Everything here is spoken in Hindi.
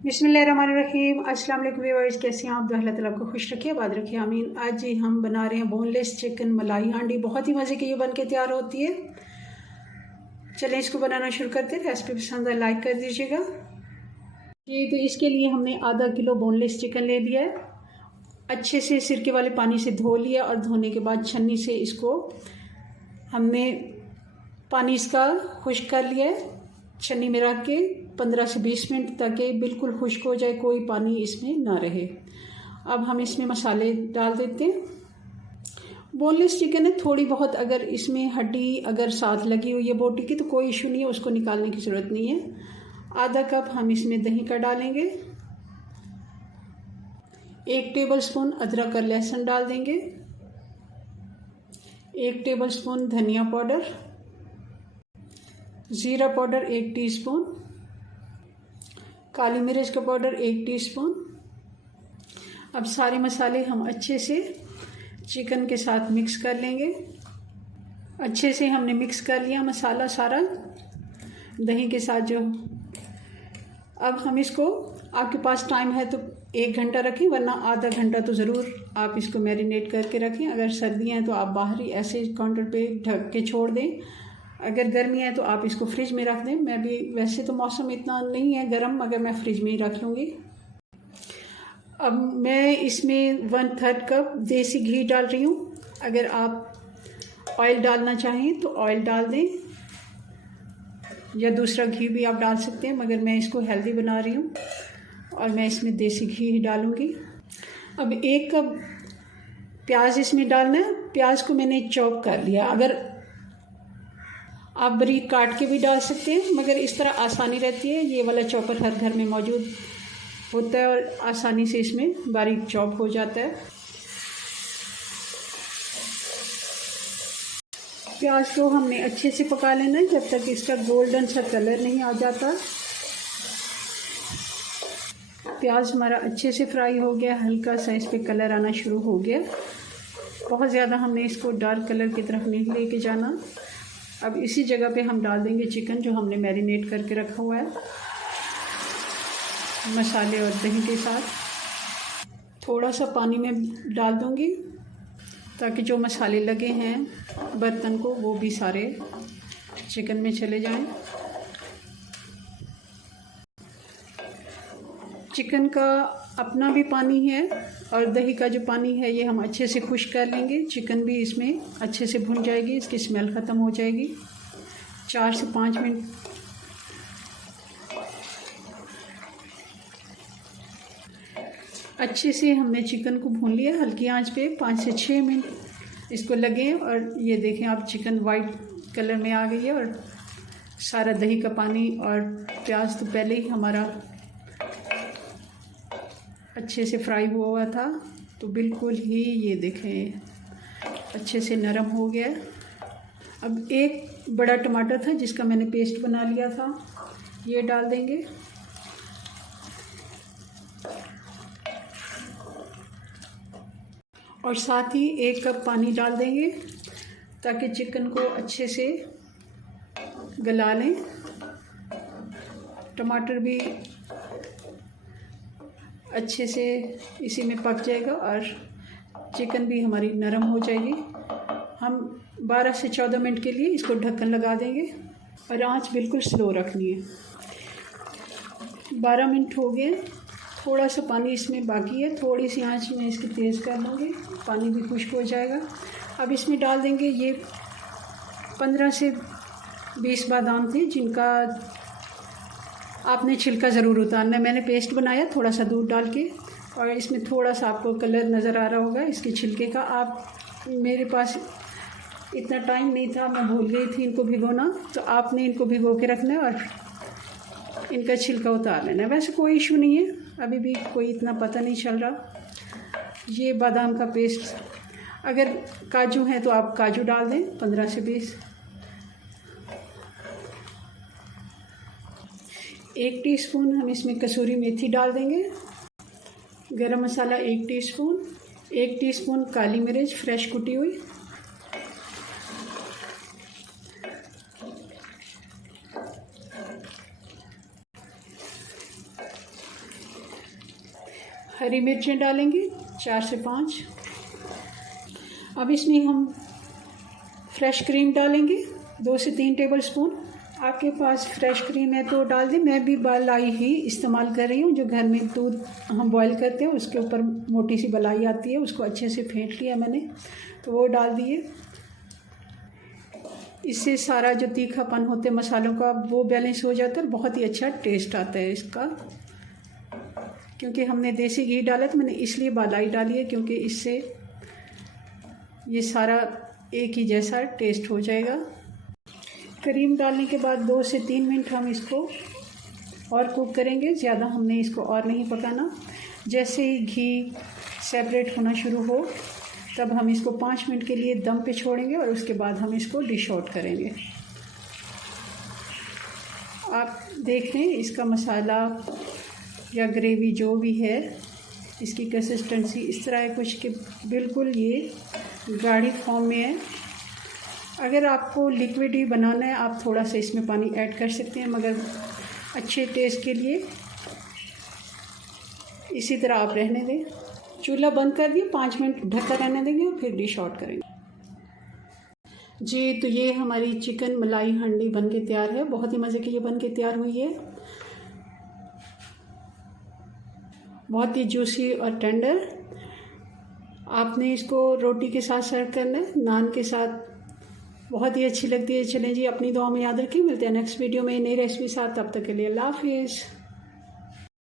बिस्मिल्लाहिर्रहमानिर्रहीम। अस्सलाम वालेकुम व्यूअर्स, कैसे हैं आप? अल्लाह ताला आपको खुश रखिए, आबाद रखिए, आमीन। आज जी हम बना रहे हैं बोनलेस चिकन मलाई हांडी। बहुत ही मज़े की ये बन के तैयार होती है। चलें इसको बनाना शुरू करते हैं। रेसिपी पसंद है लाइक कर दीजिएगा जी। तो इसके लिए हमने आधा किलो बोनलेस चिकन ले लिया है। अच्छे से सिरके वाले पानी से धो लिया और धोने के बाद छन्नी से इसको हमने पानी इसका खुश्क कर लिया है। छन्नी में रख के 15 से 20 मिनट तक बिल्कुल खुश्क हो जाए, कोई पानी इसमें ना रहे। अब हम इसमें मसाले डाल देते हैं। बोनलेस चिकन है, थोड़ी बहुत अगर इसमें हड्डी अगर साथ लगी हुई है बोटी की तो कोई इशू नहीं है, उसको निकालने की ज़रूरत नहीं है। आधा कप हम इसमें दही का डालेंगे। 1 टेबलस्पून अदरक और लहसुन डाल देंगे। 1 टेबलस्पून धनिया पाउडर, ज़ीरा पाउडर 1 टीस्पून, काली मिर्च का पाउडर 1 टीस्पून। अब सारे मसाले हम अच्छे से चिकन के साथ मिक्स कर लेंगे। अच्छे से हमने मिक्स कर लिया मसाला सारा दही के साथ जो। अब हम इसको, आपके पास टाइम है तो 1 घंटा रखें, वरना आधा घंटा तो ज़रूर आप इसको मैरिनेट करके रखें। अगर सर्दियाँ हैं तो आप बाहर ही ऐसे काउंटर पे ढक के छोड़ दें। अगर गर्मी है तो आप इसको फ्रिज में रख दें। मैं भी, वैसे तो मौसम इतना नहीं है गर्म, मगर मैं फ्रिज में ही रख लूँगी। अब मैं इसमें 1/3 कप देसी घी डाल रही हूँ। अगर आप ऑयल डालना चाहें तो ऑयल डाल दें, या दूसरा घी भी आप डाल सकते हैं, मगर मैं इसको हेल्दी बना रही हूँ और मैं इसमें देसी घी ही डालूँगी। अब 1 कप प्याज इसमें डालना है। प्याज को मैंने चॉप कर लिया। अगर आप बारीक काट के भी डाल सकते हैं, मगर इस तरह आसानी रहती है। ये वाला चॉपर हर घर में मौजूद होता है और आसानी से इसमें बारीक चॉप हो जाता है। प्याज को हमने अच्छे से पका लेना है जब तक इसका गोल्डन सा कलर नहीं आ जाता। प्याज हमारा अच्छे से फ्राई हो गया, हल्का सा इस पर कलर आना शुरू हो गया। बहुत ज़्यादा हमने इसको डार्क कलर की तरफ नहीं लेके जाना। अब इसी जगह पे हम डाल देंगे चिकन जो हमने मैरिनेट करके रखा हुआ है मसाले और दही के साथ। थोड़ा सा पानी में डाल दूंगी ताकि जो मसाले लगे हैं बर्तन को वो भी सारे चिकन में चले जाएं। चिकन का अपना भी पानी है और दही का जो पानी है ये हम अच्छे से खुश्क कर लेंगे। चिकन भी इसमें अच्छे से भुन जाएगी, इसकी स्मेल ख़त्म हो जाएगी। 4 से 5 मिनट अच्छे से हमने चिकन को भून लिया हल्की आंच पे। 5 से 6 मिनट इसको लगे और ये देखें आप चिकन वाइट कलर में आ गई है और सारा दही का पानी और प्याज तो पहले ही हमारा अच्छे से फ्राई हुआ था, तो बिल्कुल ही ये देखें अच्छे से नरम हो गया। अब 1 बड़ा टमाटर था जिसका मैंने पेस्ट बना लिया था, ये डाल देंगे। और साथ ही 1 कप पानी डाल देंगे ताकि चिकन को अच्छे से गला लें। टमाटर भी अच्छे से इसी में पक जाएगा और चिकन भी हमारी नरम हो जाएगी। हम 12 से 14 मिनट के लिए इसको ढक्कन लगा देंगे और आंच बिल्कुल स्लो रखनी है। 12 मिनट हो गए, थोड़ा सा पानी इसमें बाकी है, थोड़ी सी आंच में इसकी तेज़ कर दूँगी, पानी भी खुश्क हो जाएगा। अब इसमें डाल देंगे ये 15 से 20 बादाम थे जिनका आपने छिलका ज़रूर उतारना है। मैंने पेस्ट बनाया थोड़ा सा दूध डाल के, और इसमें थोड़ा सा आपको कलर नज़र आ रहा होगा इसके छिलके का। आप, मेरे पास इतना टाइम नहीं था, मैं भूल गई थी इनको भिगोना, तो आपने इनको भिगो के रखना है और इनका छिलका उतार लेना है। वैसे कोई इशू नहीं है, अभी भी कोई इतना पता नहीं चल रहा। ये बादाम का पेस्ट, अगर काजू हैं तो आप काजू डाल दें 15 से 20। 1 टीस्पून हम इसमें कसूरी मेथी डाल देंगे। गरम मसाला 1 टीस्पून, 1 टीस्पून काली मिर्च फ्रेश कुटी हुई, हरी मिर्चें डालेंगे 4 से 5। अब इसमें हम फ्रेश क्रीम डालेंगे 2 से 3 टेबलस्पून। आपके पास फ्रेश क्रीम है तो डाल दें। मैं भी मलाई ही इस्तेमाल कर रही हूँ, जो घर में दूध हम बॉईल करते हैं उसके ऊपर मोटी सी मलाई आती है, उसको अच्छे से फेंट लिया मैंने, तो वो डाल दिए। इससे सारा जो तीखापन होते हैं मसालों का वो बैलेंस हो जाता है और बहुत ही अच्छा टेस्ट आता है इसका। क्योंकि हमने देसी घी डाला तो मैंने इसलिए मलाई डाली है, क्योंकि इससे ये सारा एक ही जैसा टेस्ट हो जाएगा। क्रीम डालने के बाद 2 से 3 मिनट हम इसको और कुक करेंगे, ज़्यादा हमने इसको और नहीं पकाना। जैसे ही घी सेपरेट होना शुरू हो तब हम इसको 5 मिनट के लिए दम पे छोड़ेंगे और उसके बाद हम इसको डिश आउट करेंगे। आप देख लें इसका मसाला या ग्रेवी जो भी है, इसकी कंसिस्टेंसी इस तरह है कुछ कि बिल्कुल ये गाढ़ी फॉर्म में है। अगर आपको लिक्विड ही बनाना है आप थोड़ा सा इसमें पानी ऐड कर सकते हैं, मगर अच्छे टेस्ट के लिए इसी तरह आप रहने दें। चूल्हा बंद कर दिए, 5 मिनट ढका रहने देंगे और फिर डिश आउट करेंगे। जी, तो ये हमारी चिकन मलाई हांडी बन के तैयार है। बहुत ही मज़े की ये बन के तैयार हुई है, बहुत ही जूसी और टेंडर। आपने इसको रोटी के साथ सर्व करना है, नान के साथ, बहुत ही अच्छी लगती है। चलें जी, अपनी दुआ में याद रखें। मिलते हैं नेक्स्ट वीडियो में नई रेसिपी साथ। तब तक के लिए अल्लाह हाफिज़।